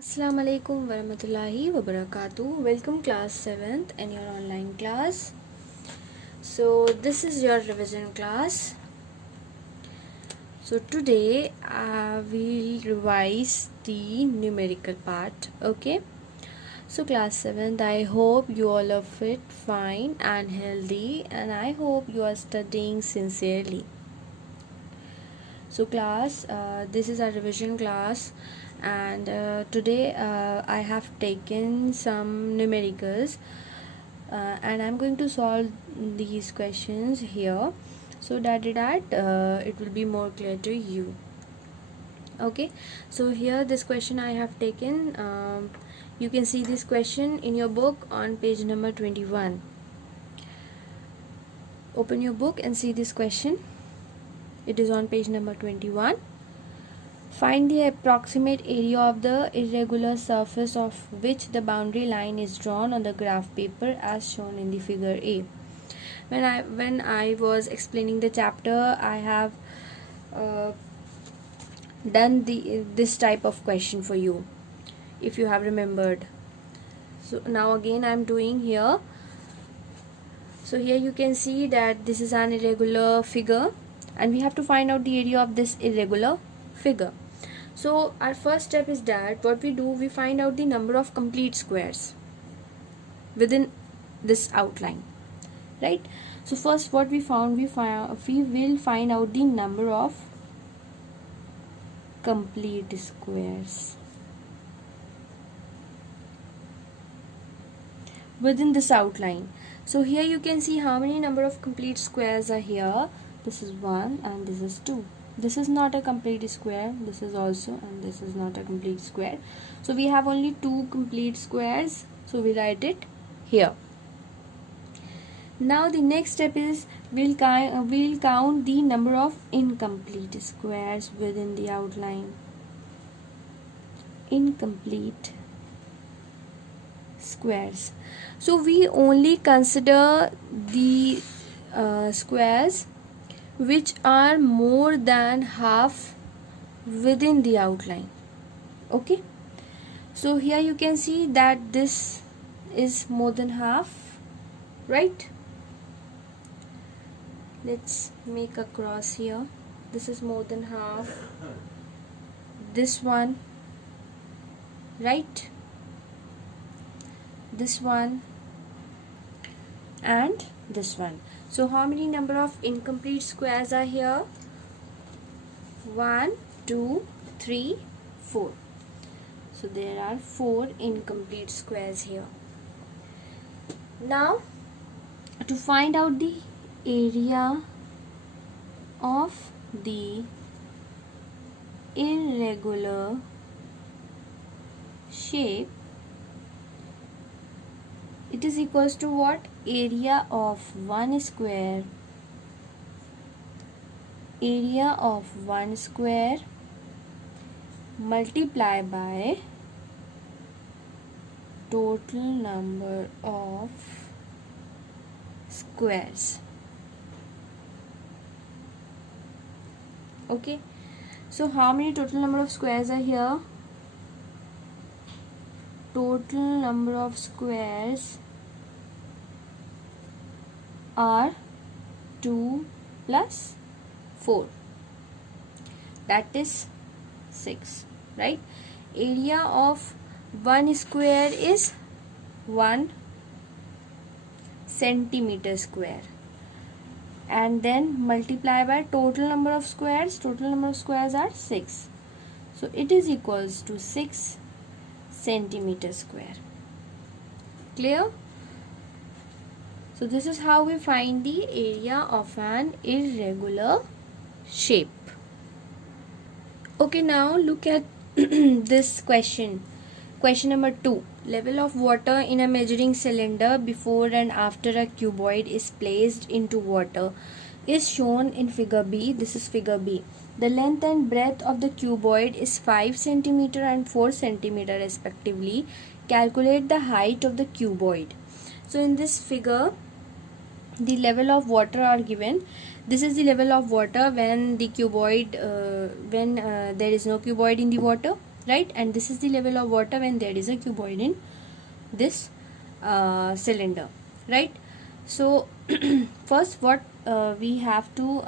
Assalamu alaikum warahmatullahi wabarakatuh. Welcome class 7th and your online class. So this is your revision class. So today we'll revise the numerical part. Okay. So class 7th, I hope you all are fit, fine and healthy, and I hope you are studying sincerely. So class, this is our revision class, and today I have taken some numericals, and I'm going to solve these questions here so that it will be more clear to you. Okay, so here this question I have taken, you can see this question in your book on page number 21. Open your book and see this question. It is on page number 21. Find the approximate area of the irregular surface of which the boundary line is drawn on the graph paper as shown in the figure A. When I was explaining the chapter, I have done this type of question for you, if you have remembered. So now again I am doing here. So here you can see that this is an irregular figure, and we have to find out the area of this irregular figure. So our first step is that what we do, we find out the number of complete squares within this outline, right? So first what we found, we will find out the number of complete squares within this outline. So here you can see how many number of complete squares are here. This is 1 and this is 2. This is not a complete square. This is also, and this is not a complete square. So we have only 2 complete squares. So we write it here. Now the next step is we'll count the number of incomplete squares within the outline. Incomplete squares. So we only consider the squares which are more than half within the outline. Okay, so here you can see that this is more than half, right? Let's make a cross here. This is more than half. This one, right? This one and this one. So how many number of incomplete squares are here? 1, 2, 3, 4. So there are 4 incomplete squares here. Now to find out the area of the irregular shape, it is equals to what? Area of one square. Area of one square multiply by total number of squares. Okay, so how many total number of squares are here? Total number of squares are 2 plus 4, that is 6, right? Area of one square is 1 centimeter square, and then multiply by total number of squares. Total number of squares are 6, so it is equals to 6 centimeter square. Clear? So this is how we find the area of an irregular shape. Okay, now look at this question. Question number 2. Level of water in a measuring cylinder before and after a cuboid is placed into water is shown in figure B. This is figure B. The length and breadth of the cuboid is 5 cm and 4 cm respectively. Calculate the height of the cuboid. So in this figure, the level of water are given. This is the level of water when the cuboid, when there is no cuboid in the water, right? And this is the level of water when there is a cuboid in this cylinder, right? So first what we have to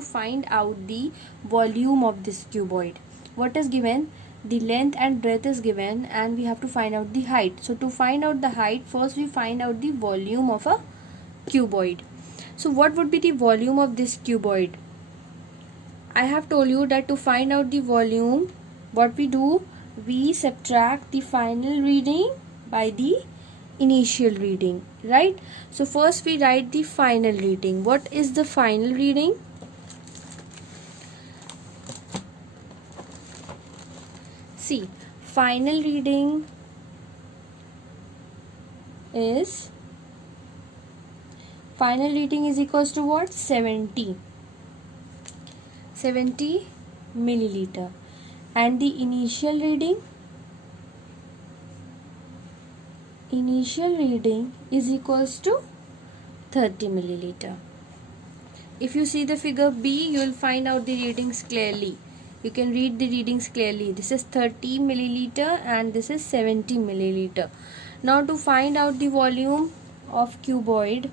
find out the volume of this cuboid. What is given? The length and breadth is given, and we have to find out the height. So to find out the height, first we find out the volume of a cuboid. So what would be the volume of this cuboid? I have told you that to find out the volume, what we do, we subtract the final reading by the initial reading, right? So first we write the final reading. What is the final reading? See, final reading is equals to what? 70 milliliter. And the initial reading is equals to 30 milliliter. If you see the figure B, you will find out the readings clearly. You can read the readings clearly. This is 30 milliliter and this is 70 milliliter. Now to find out the volume of cuboid,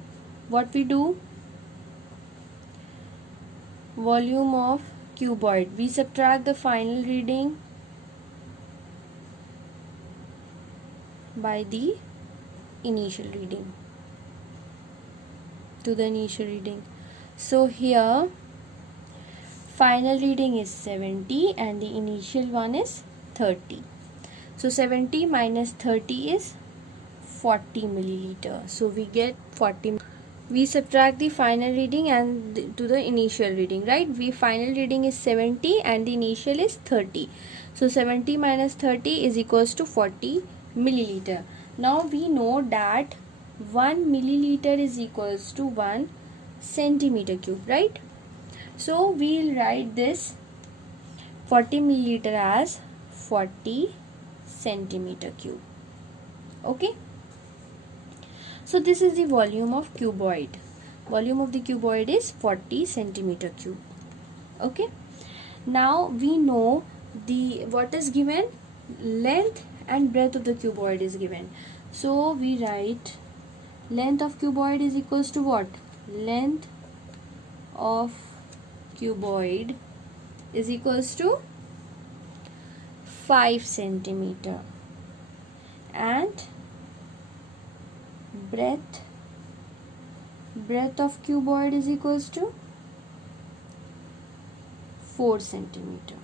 what we do? Volume of cuboid, we subtract the final reading by the initial reading, to the initial reading. So here final reading is 70 and the initial one is 30. So 70 minus 30 is 40 milliliter. So we get 40. We subtract the final reading and to the initial reading, right? Final reading is 70 and the initial is 30. So 70 minus 30 is equals to 40 milliliter. Now we know that 1 milliliter is equals to 1 centimeter cube, right? So we'll write this 40 milliliter as 40 centimeter cube. Okay. So this is the volume of cuboid. Volume of the cuboid is 40 centimeter cube. Okay. Now we know what is given, length and breadth of the cuboid is given. So we write length of cuboid is equals to what? Length of cuboid is equals to 5 centimeter and breadth of cuboid is equals to 4 centimeter.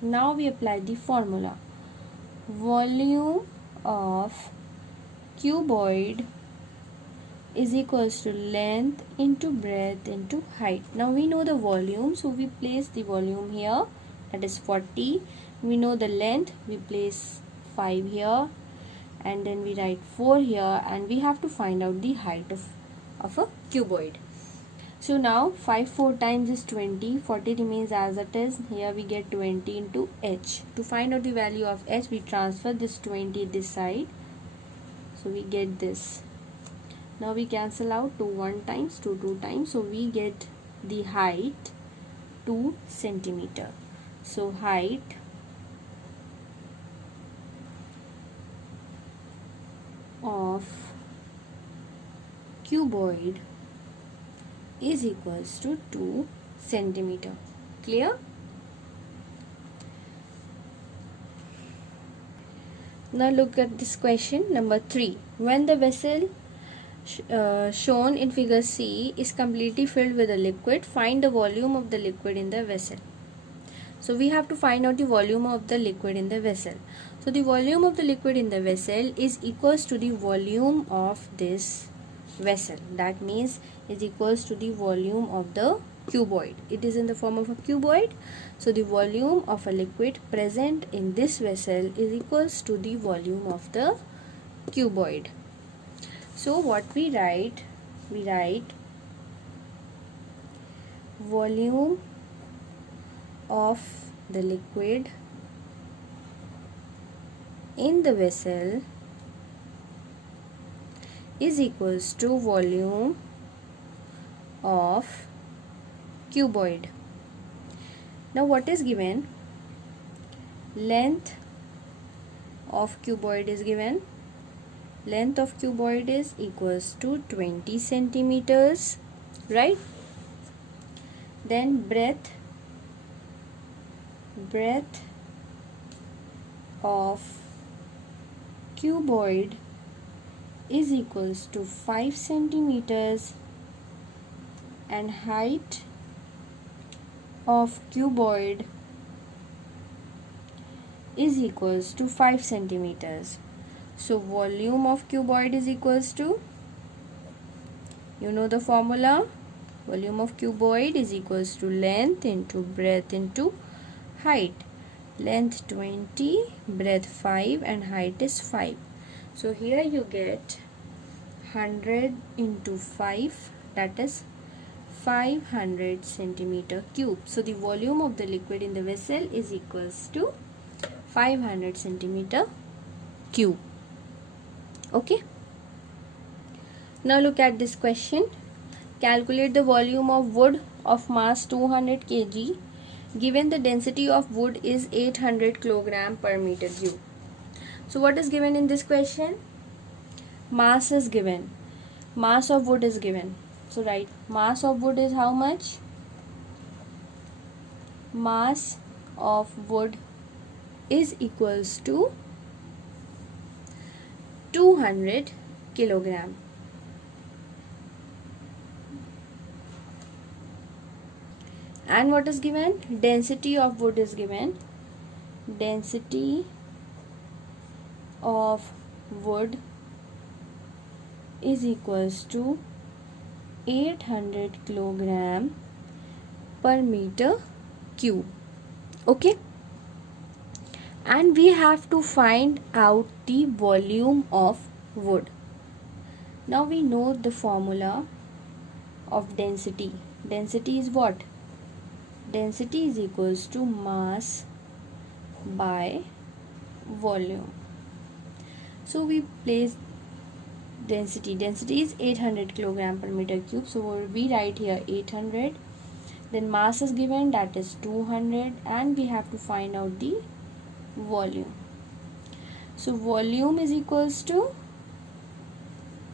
Now we apply the formula. Volume of cuboid is equals to length into breadth into height. Now we know the volume, so we place the volume here, that is 40. We know the length, we place 5 here, and then we write 4 here, and we have to find out the height of a cuboid. So now 5 4 times is 20, 40 remains as it is. Here we get 20 into h. To find out the value of h, we transfer this 20 this side, so we get this. Now we cancel out 2 1 times, 2 2 times, so we get the height 2 centimeter. So height of cuboid is equals to 2 centimeter. Clear? Now look at this question number 3. When the vessel shown in figure C is completely filled with a liquid, find the volume of the liquid in the vessel. So we have to find out the volume of the liquid in the vessel. So the volume of the liquid in the vessel is equals to the volume of this vessel. That means is equals to the volume of the cuboid. It is in the form of a cuboid. So the volume of a liquid present in this vessel is equals to the volume of the cuboid. So what we write? We write volume of the liquid in the vessel is equals to volume of cuboid. Now what is given? length of cuboid is given. Length of cuboid is equals to 20 centimeters, right? Then breadth of cuboid is equals to 5 centimeters and height of cuboid is equals to 5 centimeters. So volume of cuboid is equals to, you know the formula, volume of cuboid is equals to length into breadth into height. Length 20, breadth 5 and height is 5. So here you get 100 into 5, that is 500 centimeter cube. So the volume of the liquid in the vessel is equals to 500 centimeter cube. Okay. Now look at this question. Calculate the volume of wood of mass 200 kg given the density of wood is 800 kg per meter cube. So what is given in this question? Mass is given. Mass of wood is given. So write mass of wood is how much? Mass of wood is equals to 200 kilogram. And what is given? Density of wood is given. Density of wood is equals to 800 kilogram per meter cube. Okay. And we have to find out the volume of wood. Now we know the formula of density. Density is what? Density is equals to mass by volume. So we place density. Density is 800 kg per meter cube. So we write here 800. Then mass is given, that is 200, and we have to find out the volume. So volume is equals to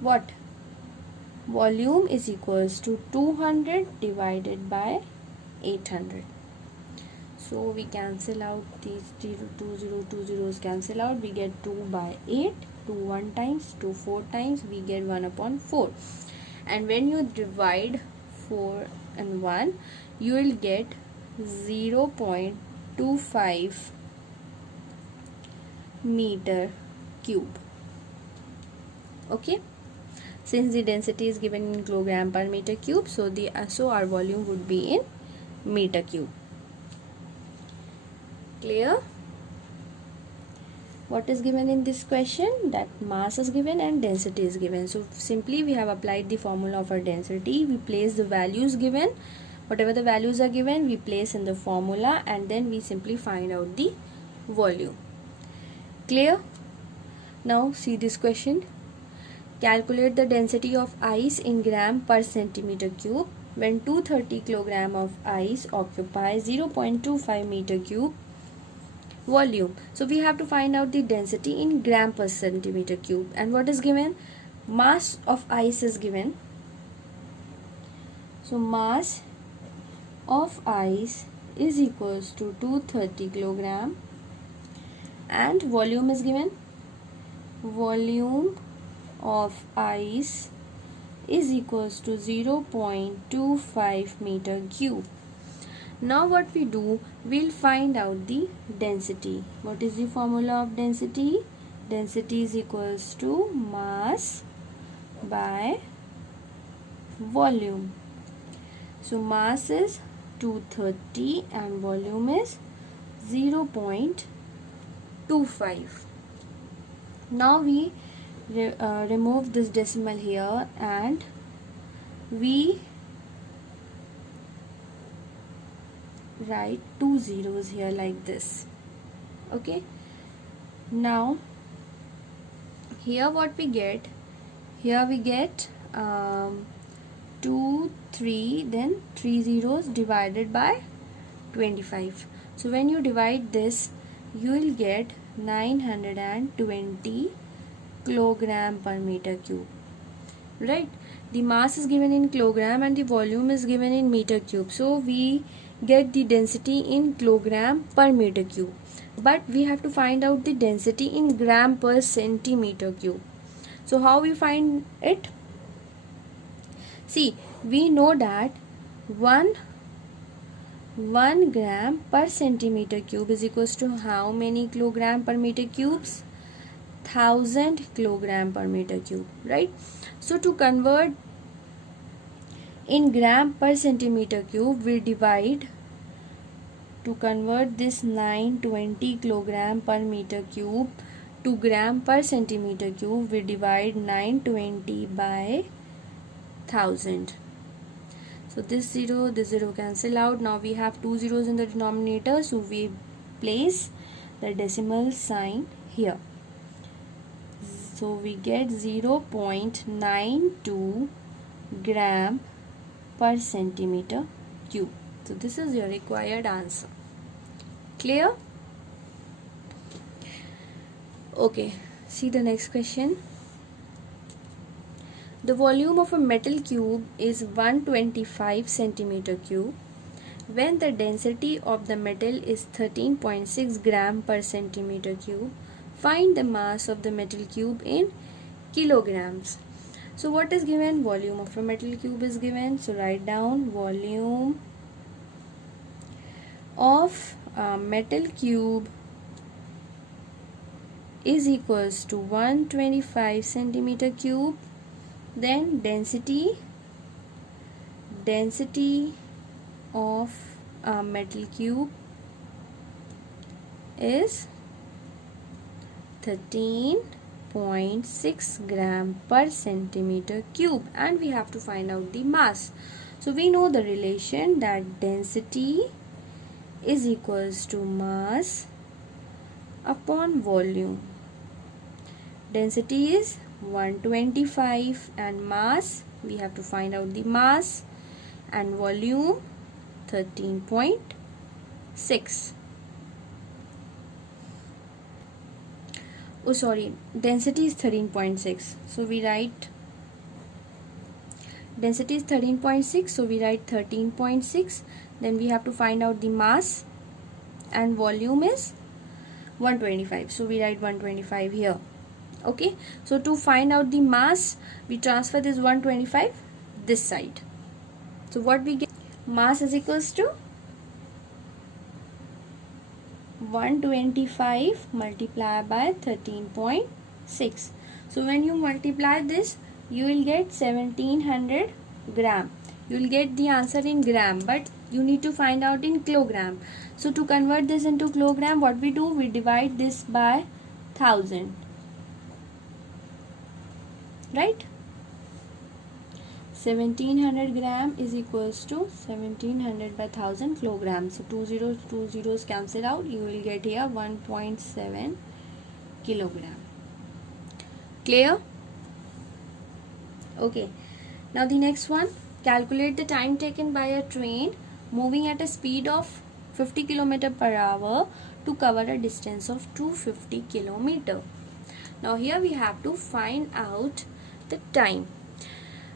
what? Volume is equals to 200 divided by 800. So we cancel out these 2 zeros cancel out. We get 2 by 8. 2 1 times, 2 4 times, we get 1 upon 4. And when you divide 4 and 1, you will get 0.25 meter cube. Okay. Since the density is given in kilogram per meter cube, so our volume would be in meter cube. Clear? What is given in this question? That mass is given and density is given. So simply we have applied the formula of our density. We place the values given. Whatever the values are given, we place in the formula, and then we simply find out the volume. Clear? Now see this question. Calculate the density of ice in gram per centimeter cube when 230 kg of ice occupies 0.25 meter cube volume. So we have to find out the density in gram per centimeter cube. And what is given? Mass of ice is given. So mass of ice is equals to 230 kg, and volume is given. Volume of ice is equals to 0.25 meter cube. Now what we do, we'll find out the density. What is the formula of density? Density is equals to mass by volume. So mass is 230 and volume is 0.25. Now we remove this decimal here and we write 2 zeros here like this. Okay. Now here what we get? Here we get 2, 3, then 3 zeros divided by 25. So when you divide this, you will get 920 kilogram per meter cube. Right? The mass is given in kilogram and the volume is given in meter cube. So we get the density in kilogram per meter cube. But we have to find out the density in gram per centimeter cube. So how we find it? See, we know that 1 gram per centimeter cube is equals to how many kilogram per meter cubes? 1000 kilogram per meter cube, right? So to convert in gram per centimeter cube, we divide, to convert this 920 kilogram per meter cube to gram per centimeter cube, we divide 920 by 1000. So this 0 cancel out. Now we have 2 zeros in the denominator, so we place the decimal sign here. So we get 0.92 gram per centimeter cube. So this is your required answer. Clear? Okay, see the next question. The volume of a metal cube is 125 centimeter cube. When the density of the metal is 13.6 gram per centimeter cube, find the mass of the metal cube in kilograms. So what is given? Volume of a metal cube is given. So write down volume of a metal cube is equals to 125 centimeter cube. Then density of a metal cube is 13.6 gram per centimeter cube, and we have to find out the mass. So we know the relation that density is equals to mass upon volume. Density is 125 and mass, we have to find out the mass, and volume 13.6. Oh sorry, density is 13.6. So we write density is 13.6. So we write 13.6. Then we have to find out the mass, and volume is 125. So we write 125 here. Okay. So to find out the mass, we transfer this 125 this side. So what we get? Mass is equals to 125 multiplied by 13.6. So when you multiply this, you will get 1700 gram. You will get the answer in gram, but you need to find out in kilogram. So to convert this into kilogram, what we do? We divide this by 1000. Right? 1700 gram is equals to 1700 by 1000 kilograms. So two zeros cancel out. You will get here 1.7 kilogram. Clear? Okay. Now the next one. Calculate the time taken by a train moving at a speed of 50 km per hour to cover a distance of 250 km. Now here we have to find out the time.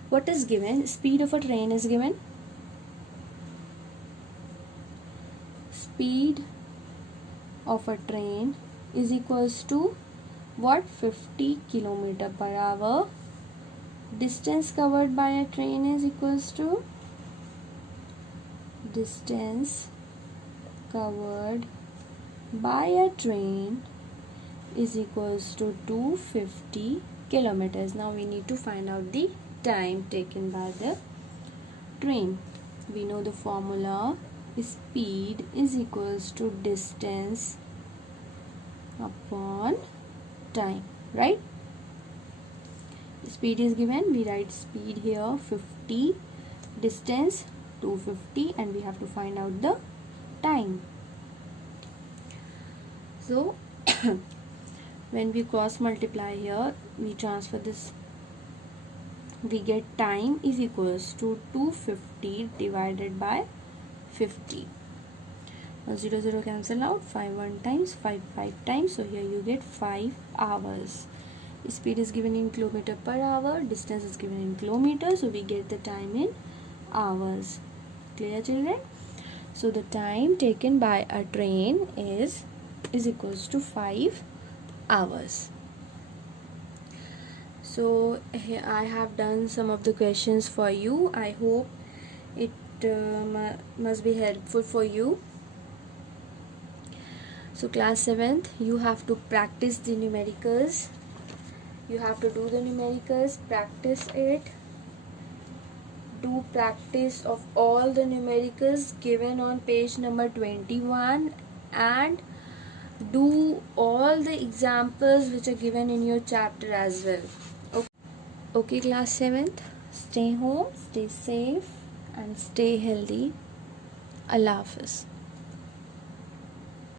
What is given? Speed of a train is given. Speed of a train is equals to what? 50 km per hour. Distance covered by a train is equals to distance covered by a train is equals to 250 kilometers. Now we need to find out the time taken by the train. We know the formula is speed is equals to distance upon time, right? Speed is given, we write speed here 50, distance 250, and we have to find out the time. So when we cross multiply here, we transfer this, we get time is equals to 250 divided by 50. 0 0 cancel out, 5 1 times, 5 5 times, so here you get 5 hours. Speed is given in kilometer per hour, distance is given in kilometers, so we get the time in hours. Clear, children? So the time taken by a train is equals to 5 hours. So here I have done some of the questions for you. I hope it must be helpful for you. So class 7th, you have to practice the numericals. You have to do the numericals, practice it. Do practice of all the numericals given on page number 21 and do all the examples which are given in your chapter as well. Okay, class 7th, stay home, stay safe and stay healthy. Allah Hafiz.